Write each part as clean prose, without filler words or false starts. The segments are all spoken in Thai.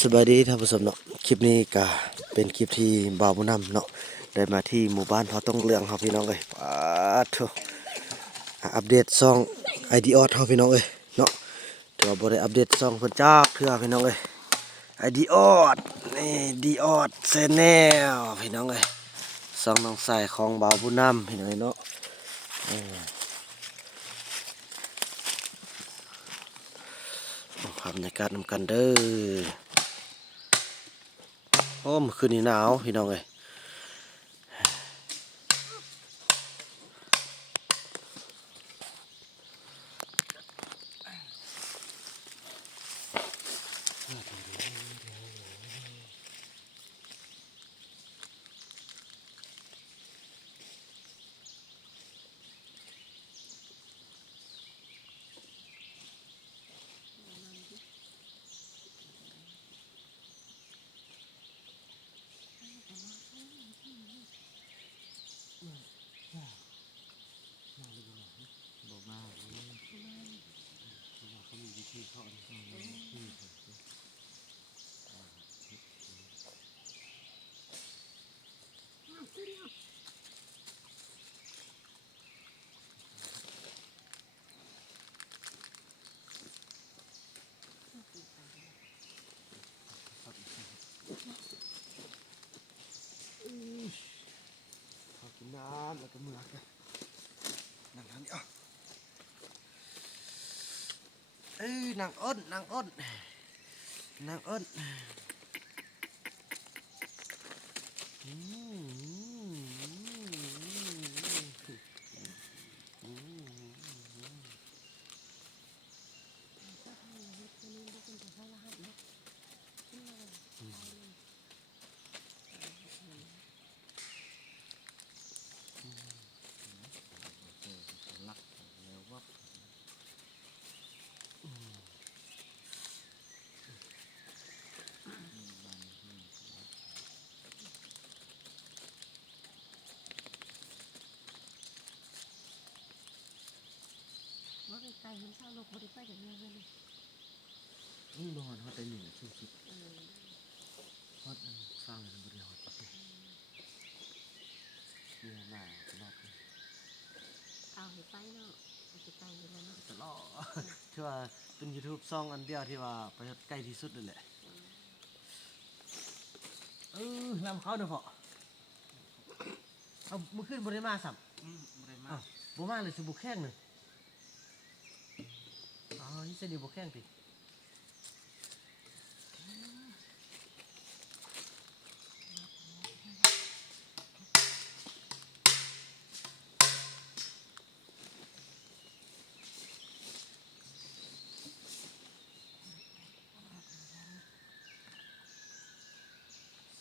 สบายดีท่านผู้ชมเนาะคลิปนี้ก็เป็นคลิปที่บ่าวบุญนำเนาะได้มาที่หมู่บ้านเขาต้องเลืองเขาพี่น้องเอ้ยปาทุอัปเดตซ่องไอดีออดเขาพี่น้องเอ้ยเนาะแต่ว่าบ่ได้อัปเดตซ่องเพิ่นจักเทื่อพี่น้องเอ้ยไอดีออดนี่ดีออดแชนแนลพี่น้องเอ้ยซ่องน้องสายของบ่าวบุญนำพี่น้องเอ้ยเนาะภาพบรรยากาศนำกันเด้อโอ้เมื่อคืนนี้หนาวพี่น้องเอ้ยกินน้ำแล้วก็มือกันนั่งทานนี่นางอ้นนางอ้นนางอ้นว่าไปไกลมันเศร้าโลกบริไปจากเมืองเลยบ่ฮอดฮอดได้หนึ่งสุดฮอดฟังบ่ได้ฮอดนี่หน้าตลอด เอาให้ไปเนาะไปไกลเลยเนาะตลอดที่ว่าเป็น YouTube ซ่องอันเดียวที่ว่าประเทศใกล้ที่สุดนั่นแหละนำเขาเด้อพ่อเอามื้อคืนบ่ได้มาซ้ํบ่ได้มา บ่มาเลยสิบ่แข่งนึงนี่สิบ่แข่งติ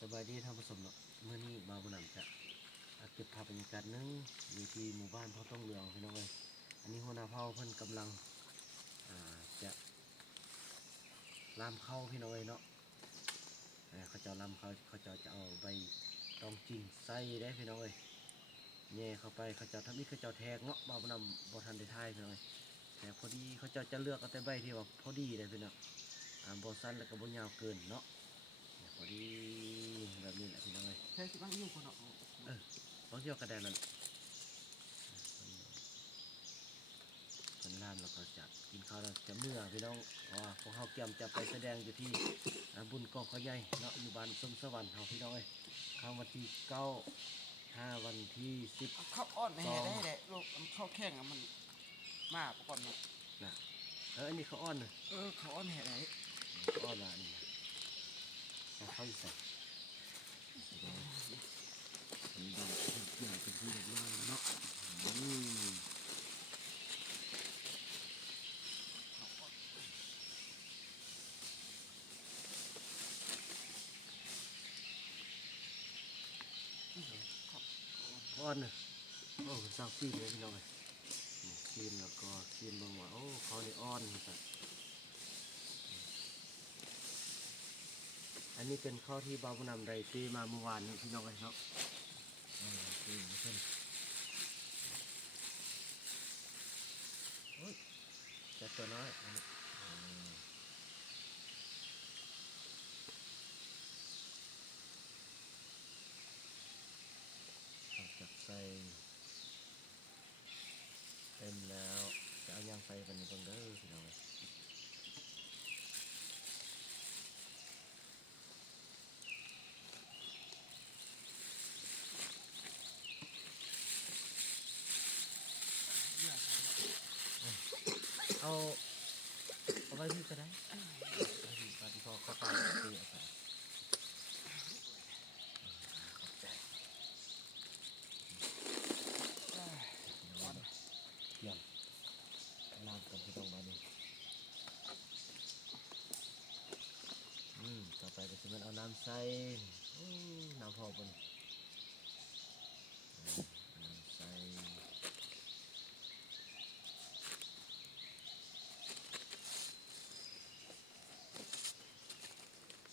สบายดีท่านผู้ชมเนาะมื้อนี้มาบุญนำจะเก็บภาพบรรยากาศนึงอยู่ที่หมู่บ้านพ่อต้องเรืองพี่น้องเอ้ยอันนี้หัวหน้าเผ่าเพิ่นกำลังจะลามเข้าพี่น้องเอ้ยเนาะเขาจะลามเขาจะเอาใบตองจริงใส่ได้พี่น้องเอ้ยแย่เข้าไปเขาจะทำอีกเขาจะแทงเนาะมาบุญนำบ่ทันได้ทายพี่น้องเอ้ยแต่พอดีเขาจะเลือกเอาแต่ใบที่ว่าพอดีเลยพี่น้องบ่สั้นแล้วก็บ่ยาวเกินเนาะพอดีแบบนี้แหละพี่น้องเอ้ย ใช่สิบ้างอยู่คนเนาะ บางเที่ยวกระแดนนั่นคนล่ามแล้วก็จะกินข้าวแล้วจะเมื่อพี่น้องเพราะว่าพวกเขาเกี่ยมจะไปแสดงอยู่ที่บุญกองเขาใหญ่เนาะอยู่บ้านสมสวรรค์เขาพี่น้องเอ้ยเข้าวันที่9/5วันที่10เข้าอ้อนไม่ให้ได้แหละลูกเข้าแข่งมันมากก่อนเนาะนะอันนี้เขาอ้อนนะเขาอ้อนให้ได้อ้อนละนี่เขาใส่เป็นดอกใหญ่เป็นที่เรียบร้อยเนาะอ้อนนะโอ้เป็นสาวซีนเลยพี่น้องเลยซีนแล้วก็ซีนบางว่าโอ้เขาเนี่ยอ้อนนี่ครับอันนี้เป็นข้อที่บ่าวผู้นำได้ตีมาเมื่อวานนี้พี่น้องเลยเนาะตีมาเช่นจัดตัวน้อย พี่ก็ได้พี่ปฏิพอเข้าไปตีเอาไปขอบใจเยี่ยมล้างกันที่ตรงมาดิต่อไปก็จะมันเอาน้ำใส่น้ำพอบนน้ำใส่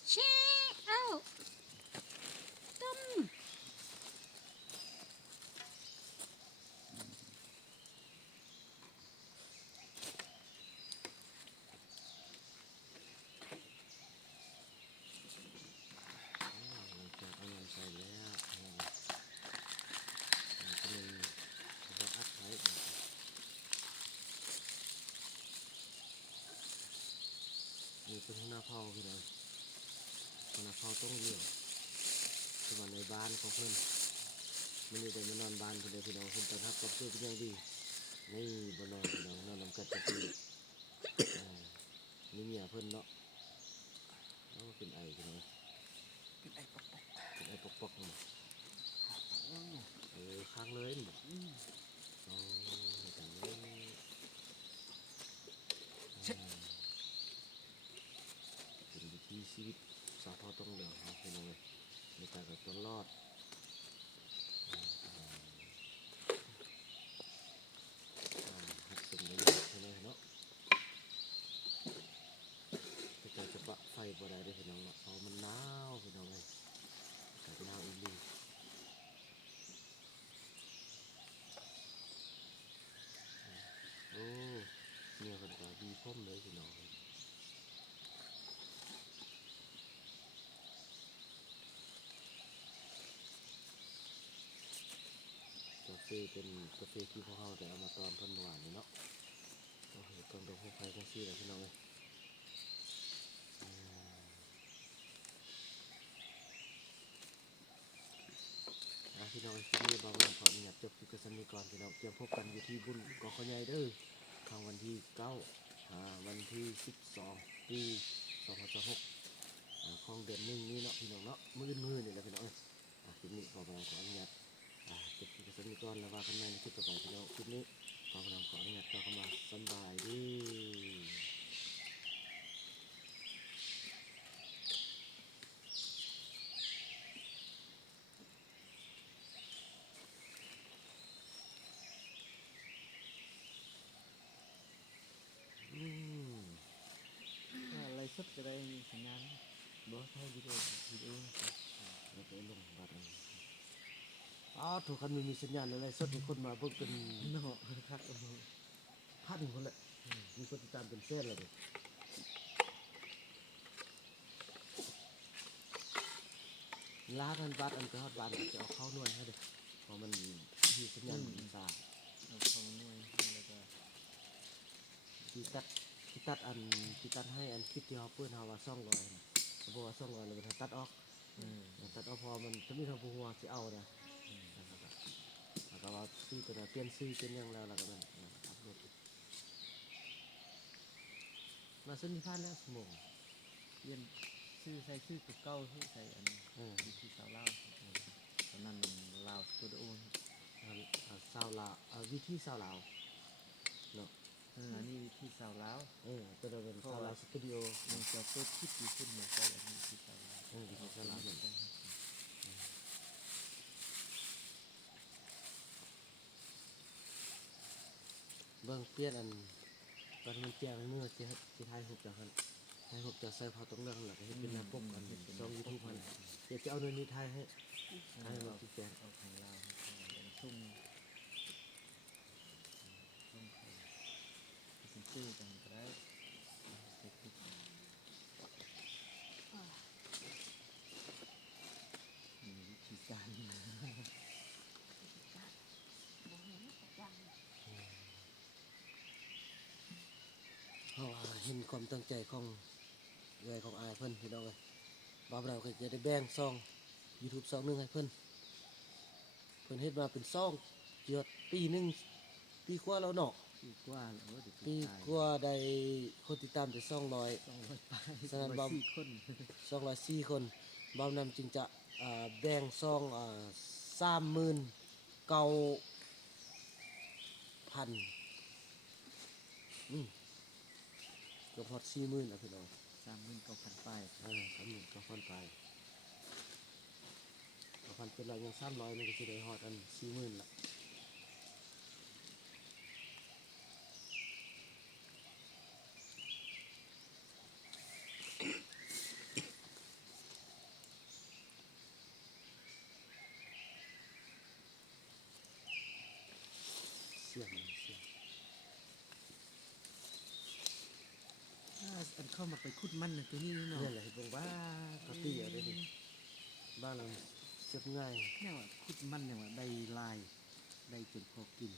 แช่เอ้าต้มจะเอาน้ำใส่แล้วจะเป็นจะอัดไว้นี่เป็นหน้าเผาพี่น้องหน้าเผาต้องเลี้ยงคือวันในบ้านของเพื่อนมันนี่แต่มานอนบ้านคนเดียวพี่น้องคนต้อนรับกับเพื่อนเป็นอย่างดีนี่บนนอนพี่น้องนอนนำกันจะตีนี่เมียเพื่อนเนาะแล้วเป็นไอพี่น้อง เป็นไอ้ปอก เป็นไอปอกๆนี่ค้างเลยนี่อ๋อแต่นี่เป็นวิธีชีวิตสาวพ่อต้องเลี้ยงเขาพี่น้องเลยในการกับตัวรอดหัดสิ่งใดๆใช่ไหมเนาะแต่การจะปะไฟบ่ได้เลยพี่น้องเนาะเพราะมันหนาวพี่น้องเลยอากาศหนาวอีหลีโอ้เมียคนก็ดีพ่มเลยพี่น้องกาแฟเป็นกาแฟที่พ่อเขาแต่เอามาตอนเพิ่นหวานนี่เนาะโอ้โหกำลังพวกไฟจังซี่เลยพี่น้องเลยพี่น้องคลิปนี้บางวันขออนุญาตจบคลิปกันสักนิดก่อนพี่น้องเตรียมพบกันอยู่ที่บุญกอขใหญ่เด้อทางวันที่9วันที่12ปี2026ของเดือน1นี้เนาะพี่น้องเนาะมื้อนี่แหละพี่น้องคลิปนี้ขอบางขออนุญาตจบคลิปกันสักนิดก่อนแล้วว่ากันใหม่ในคลิปต่อไปพี่น้องคลิปนี้ขอบางขออนุญาตเข้ามาสบายดีอะไรสุดจะได้มีสัญญาณบ่ถ่ายวิดีโอแล้วก็ลงบัตรถูกคันมีสัญญาณอะไรสดมีคนมาเบิ่งเป็น เนาะคักเอา 1,000 คนแหละมีคนติดตามเป็นแสนเลยดิ1,000,000 บาทอันก็ฮอดบาทจะเอาเข้าหน่วยให้เด้อเพราะมันมีสัญญาณมันซ่า เอาเข้าหน่วยแล้วก็ ที่ตัดให้อันคลิปที่เขาเปิ้นเฮาว่า200นะเขาบอกว่า200แล้วมันตัดออกตัดออกพอมันจะมีทางผู้หัวสิเอานะแล้วก็ว่าซื้อตัวเปลี่ยนซื้อเป็นหยังแล้วก็มันอัพโหลดมาซื้อมีพันแล้วชั่วโมง เปลี่ยนชื่อใส่ชื่อตัวเก่าชื่อใส่อันวิธีสาวลาวตอนนั้นลาวสตูดิโอ ซาวลาววิธีซาวลาวเนาะ อันนี้วิธีสาวลาว ตัวเราเป็นซาวลาวสตูดิโอ มันจะเปิดคลิปอยู่ขึ้นมาใส่อันนี้วิธีสาวลาว วิธีซาวลาวเหมือนกันเบิ่งเปลี่ยนอันตอนมันแจ้งในมือสิถ่ายรูปจากหั่นถ่ายรูปจากใส่ผ้าตรงเรื่องหลักให้เป็นหน้าปกกันช่อง YouTube มันเดี๋ยวจะเอาเนื้อนี้ถ่ายให้มาที่แจ้ง เอาของลาวชุ่มไข่เป็นชื่อกันก็ได้ใส่คลิปมีวิธีการ บ่เห็นจัง เพราะว่าเห็นความตั้งใจของยายของอายเพิ่นพี่น้องเลยบ่าวเราก็จะได้แบ่งซอง YouTube ซองหนึงให้เพิ่นเฮ็ดมาเป็นซองเกือบปีหนึงปีกว่าแล้วเนาะ ปีกว่าแล้วเดี๋ยว ปีกว่าได้คนติดตามแต่200 200ปลาย ฉะนั้นบ่ 4คน 204 คนบ่าวนำจึงจะแบ่งซอง39,000เกือบฮอด40,000แล้วพี่น้อง 39,000ปลาย 39,000 ปลาย9,700ยัง300มันก็สิได้ฮอดอัน 40,000 ละเสียง อันเข้ามาไปขุดมันตัวนี้เนาะ เนี่ยแหละเบิ่งว่ากะปิเอาได้ดิบ้านเราเสียบง่าย แน่ว่าขุดมันเนี่ยว่าได้ลายได้จนพอกิน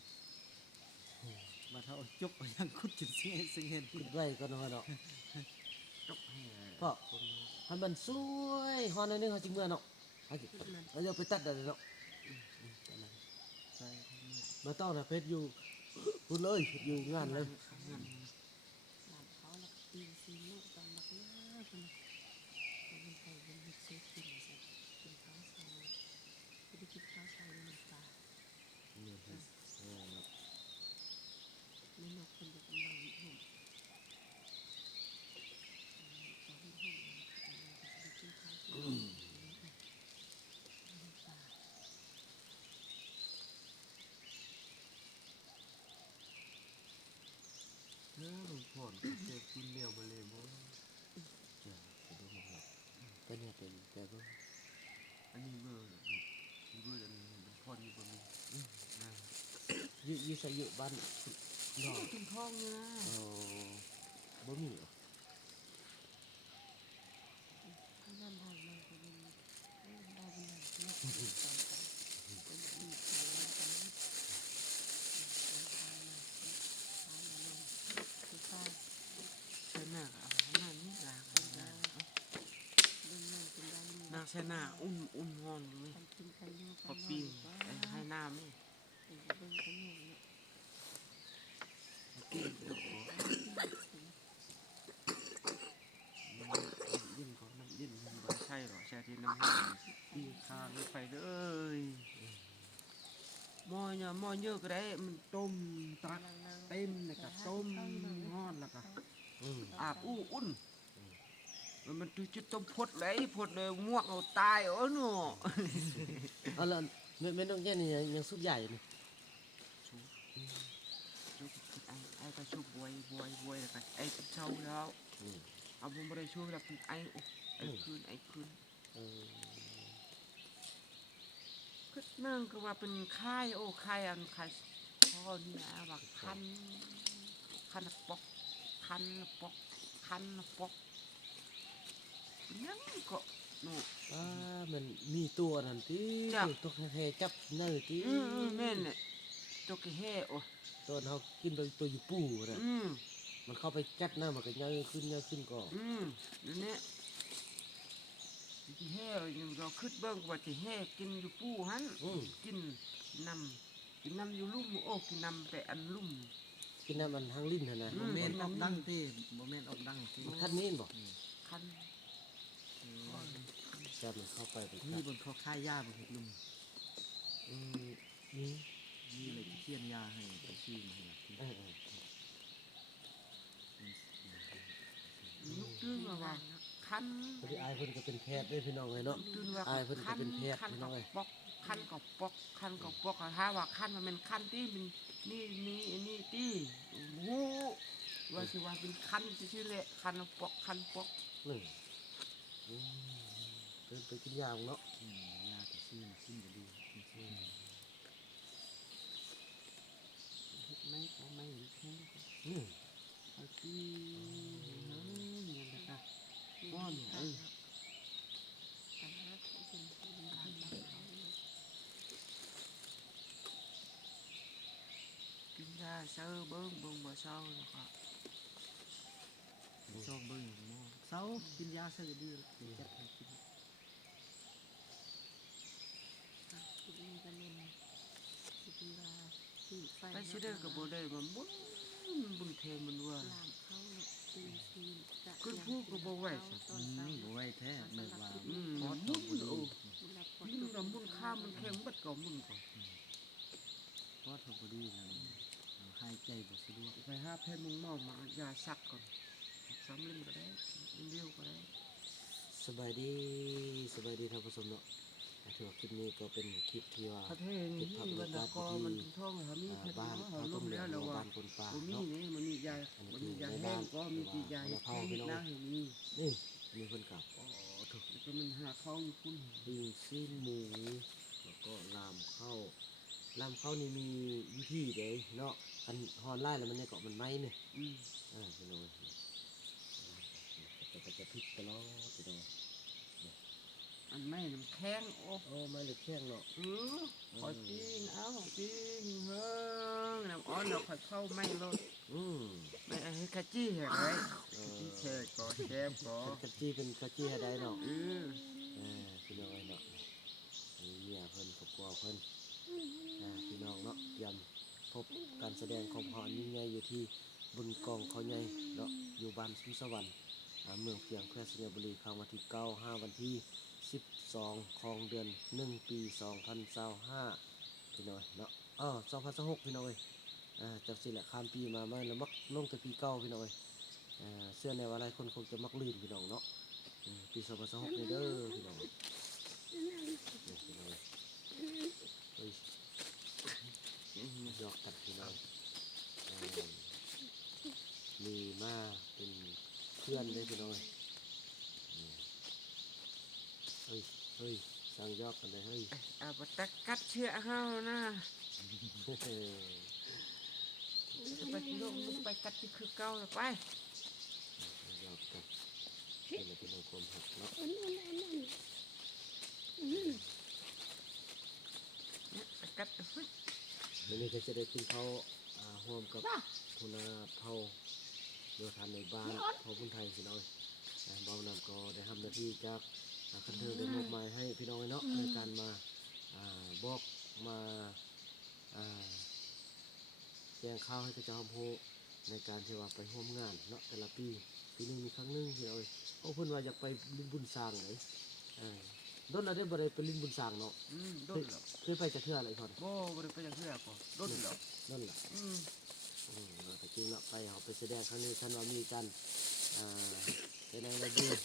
มาถ้าเอาจกเอายังขุดจนเสียซึ่งเห็น คิดไว้ก็น้อยเนาะ จกให้ พ่อให้มันสวยฮอนหน่อยนึงเฮาสิเมื่อเนาะเอาเดี๋ยวไปตัดได้เนาะ ใช่ มาต้องน่ะเพชรอยู่พูดเลยอยู่งานเลย งาน หลานเขาแล้วก็ตีซีลูกตอนมักหน้าคนเป็นไปเป็นมิตรเซฟกินเสร็จกินข้าวเช้าไม่ได้กินข้าวเช้าเลยมันตา เนี่ยครับเนาะ ไม่นกคนจะกำลังวิหุ่มตอนวิหุ่มจะกินข้าวเช้าตา เนื้อหลวงพ่อเจ็บกินเดียวมาเลยบ่ จ้ะไปดูมาครับก็เนี่ยเป็นแต่ก็ อันนี้เบอร์เบอร์อันนี้เป็นพ่อนี่บ่มีนะ อยู่ใส่อยู่บ้านเนาะ กินทองเนี่ยนะ บ่มีเหรอ ข้างด้านทางมาก็เป็นได้เป็นแบบนี้ตอนกันเป็นอีกแล้วกันเป็นทางมาทางมาลงคือข้าว ใช่หน้าเอาหน้านี่ลา เป็นดาวเดินนั่งเป็นดาวนี่ หน้าใช่หน้าอุ่นฮ้อนเลย ทำกินกันอยู่ พอปิ้งให้หน้าไม่ เป็นเบิ่งกันอยู่เนี่ย ปิ้งตกหัวดิ้นของน้ำดิ้นมันบ่ใช่หรอใช่ที่น้ำมันปิ้งคางไปเลยหม้อเนี่ยหม้อเยอะก็ได้มันต้มตักเต็มเลยก็ต้มฮ้อนแล้วก็ อาบอุ่นมันจุดต้มพดเลยพดเลยม่วงเอาตายโอ้หนู เอาละไม่ต้องแย่นี่ยังสุดใหญ่นี่ ชุบไอ้ก็ชุบบวยแล้วก็ไอ้เช่าแล้วเอาผมไม่ได้ชุบแล้วไอ้คืนก็นั่งก็ว่าเป็นค่ายโอ้ค่ายอันค่ายพ่อนี่นะว่าคันปอกยังก็หนู มันมีตัวนั่นติ จ้ะ ตัวแห่จับเนื้อติ แม่นเนี่ยตัวกระแห่โอ้ ตัวเฮากินไปตัวอยู่ปูน่ะมันเข้าไปจัดหน้ามันก็ย่อยขึ้นก็ นั่นเนี่ยที่แห่เราขึ้นเบิ้งว่าที่แห่กินอยู่ปูหันกินนำอยู่ลุ่มโอ้กินนำแต่อันลุ่ม กินน้ำมันทางลิ้นหั่นน่ะ โมเมนต์ออกดังที่โมเมนต์ออกดังที่ มันคันนี้บ่ คัน แซ่บมันเข้าไปไป นี่บนเขาค่ายยาบนเห็ดลุ่ม นี่ นี่เลยเทียนยาให้ไปชื่อมาให้ ลูกตื้นว่าคัน พอดีอายเพิ่นก็เป็นแพทย์เด้พี่น้องเอ้ยเนาะ ตื้นว่า อายเพิ่นก็เป็นแพทย์ คัน พี่ กั น้อง บ เอ้ย ปอกคันกับปอกถ้าว่าคันมันเป็นคันที่มันนี่ที่หูว่าสิว่าเป็นคันชื่อๆแหละคันปอก นี่ไปกินยาของเนาะ ยาแต่ชื่อก็ดีไม่ก็ไม่แค่ เอาที่เงินนะคะก้อนเนี่ย แต่ว่าเขาเป็นคนร้านบ้านเขาเนี่ย กินยาเซอเบิ้งบ่เศร้าแล้วก็ชอบเบิ้งหม้อเศร้ากินยาเซอดื้อจัดให้กิน คิดนี่ก็เล่นคิดว่าที่ไฟ ไปสิเด้อกับบ่ได้บ่มุน บุญเทมันว่า ลามเข้าเนาะตีนซีนกะ ขึ้นพูดก็บ่ไหวสิ ตอนเช้า บ่ไหวแท้นึกว่า หมอ มุ มุนโอ้ บุญรับพร มุนกับมุนข้ามมันแข็งบัดก็มุนก่อน พอทบดีแล้วหายใจบ่สะดวก ไปหาแพทย์มุงเมามายาซักก่อนซ้ำเล่นก็ได้เดียวก็ได้ สบายดีท่านผู้ชมเนาะถือว่าคลิปนี้ก็เป็นคลิปที่ว่า ประเทศนี้บรรดากอมันท่องหามีเพชร บ้าน หา เขา ล ต้ ม มเหลื แล้ อ ว ง แล้วว่า บ้านคนป่า บ่มี เนาะ นี่มันมียาบ่มียาแห้งก็มีแต่ยาแห้งนิดนะเห็นนี่ นี่มีคนกลับ อ๋อถูกก็มันหาเข้าอยู่คุณ ปิ้งซีนหมูแล้วก็ลามเข้านี่มีวิธีเด้เนาะอันฮอนไล่แล้วมันเนี่ยเกาะมันไหม้เนี่ย อืม พี่น้องจะพลิกตลอดพี่น้อง อันไม่น้ำแข็งโอ้ โอ้ไม้เหล็กแข้งเนาะ ขอจริงเอ้าจริงเฮ้งน้ำอ้อนเราค่อยเข้าไม่รถ อืม ไม่ให้ขจี้แหกไว้ขจี้แขกก็แคบก็ กะจี้เป็นกะจี้ให้ได้เนาะ เออ พี่น้องไอ้เนาะนี่เมียเพิ่นครอบครัวเพิ่นพี่น้องเนาะเตรียมพบการแสดงของพ่อยิ่งใหญ่อยู่ที่บุญกองเขาใหญ่เนาะอยู่บ้านสุสวรรค์เมืองเพียงแพร่สัญบุรีเข้าวันที่9 วันที่12ของเดือน1 ปี2025พี่น้องเนาะ2026พี่น้องเอ้ยจังสิแหละข้ามปีมาแล้วมักลงแต่ปีเก่าพี่น้องเอ้ยเชื่อในว่าหลายคนคงจะมักลื่นพี่น้องเนาะปี2026นี่เด้อพี่น้องนี่พี่น้องเอ้ยยอกตัดพี่น้องมีมาเป็นเพื่อนเลยพี่น้องเฮ้ยสั่งยอกกันเลยเฮ้ย เอาไปตักกัดเชือกเขานะจะไปกิโลมันไปกัดที่คือเก่าไป ยอกกันเป็นอะไรเป็นความหักเนาะ ไปกัดเฮ้ย วันนี้ก็จะได้กินเผาห่วมกับคุณเผาโดยทานในบ้านเผาคนไทยพี่น้องบ้านนำก็ได้ทำหน้าที่จากคันเทอได้มอบหมายให้พี่น้องเนาะในการมาบอกมาแจ้งข่าวให้กระจายโพในการที่ว่าไปร่วมงานเนาะแต่ละปีนึงมีครั้งนึงพี่น้องเอาเพิ่นว่าอยากไปลิ้นบุญสร้างเลยโดนเราได้บ่ได้ไปลิ้นบุญสร้างเนาะ โดนหรอ เคยไปจะเทื่ออะไรก่อน บ่บ่ได้ไปอย่างเพื่อก่อนโดนหรอ นั่นแหละแต่จริงเนาะไปเขาไปแสดงครั้งนี้ท่านว่ามีการแสดงระเบียบ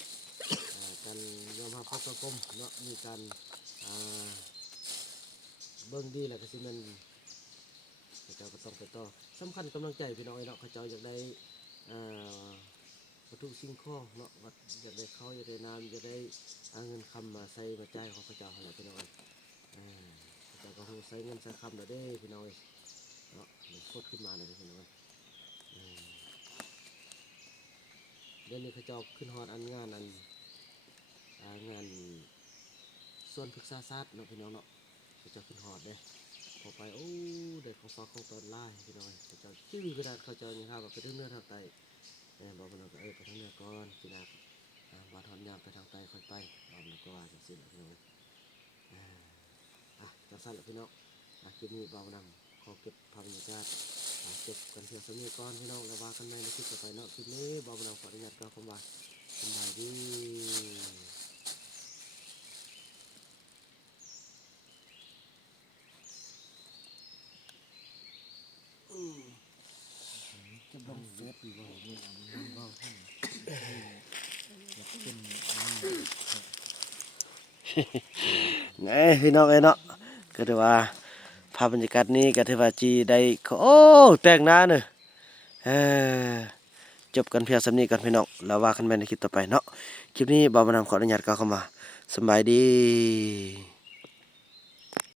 การยอมรับพระสังคมเนาะมีการเบิ่งดีแหละก็สิแม่นเขาเจ้าก็ต้องไปต่อสำคัญกำลังใจพี่น้องเนาะเขาเจ้าอยากได้วัตถุสิ่งของเนาะอยากได้เขาอยากได้น้ำอยากได้เงินคำมาใส่มาจ่ายของเขาเจ้าอะไรพี่น้องเขาเจ้าก็คงใส่เงินใส่คำเราได้พี่น้องเนาะโคตรขึ้นมาเลยพี่น้องเดี๋ยวนี้เขาเจ้าขึ้นฮอดอันงานส่วนปรึกษาศาสตร์เนาะพี่น้องเนาะเขาเจ้าขึ้นฮอดเด้พอไปโอ้เด็กของฟ้าของตอนไล่พี่น้องเขาเจ้าชื่อกระดาษเขาเจ้านี่ครับไปถึงเนื้อทางใต้บอกมันก็ไปทางเหนือก่อนพี่นาบาทอนยามไปทางใต้ค่อยไปบอกมันก็ว่าจังสิแหละพี่น้องจังสั้นแหละพี่น้องคลิปนี้เบานำขอเก็บภาพบรรยากาศเก็บกันเพียงสำนีก่อนพี่น้องแล้วว่ากันในคลิปต่อไปเนาะคลิปนี้เบานำขออนุญาตกล่าวคำว่าสบายดีจะบังเฟียปีว่าเนี่ยมันว่าท่านอยากเป็นไงพี่น้องเนาะก็ถือว่าภาพบรรยากาศนี้ก็ถือว่าจีได้โอ้แต่งหน้าเนอะจบกันเพียงสำนี้กันพี่น้องแล้วว่ากันใหม่ในคลิปต่อไปเนาะคลิปนี้บ่าวนำขออนุญาตกล่าวคำว่าสบายดี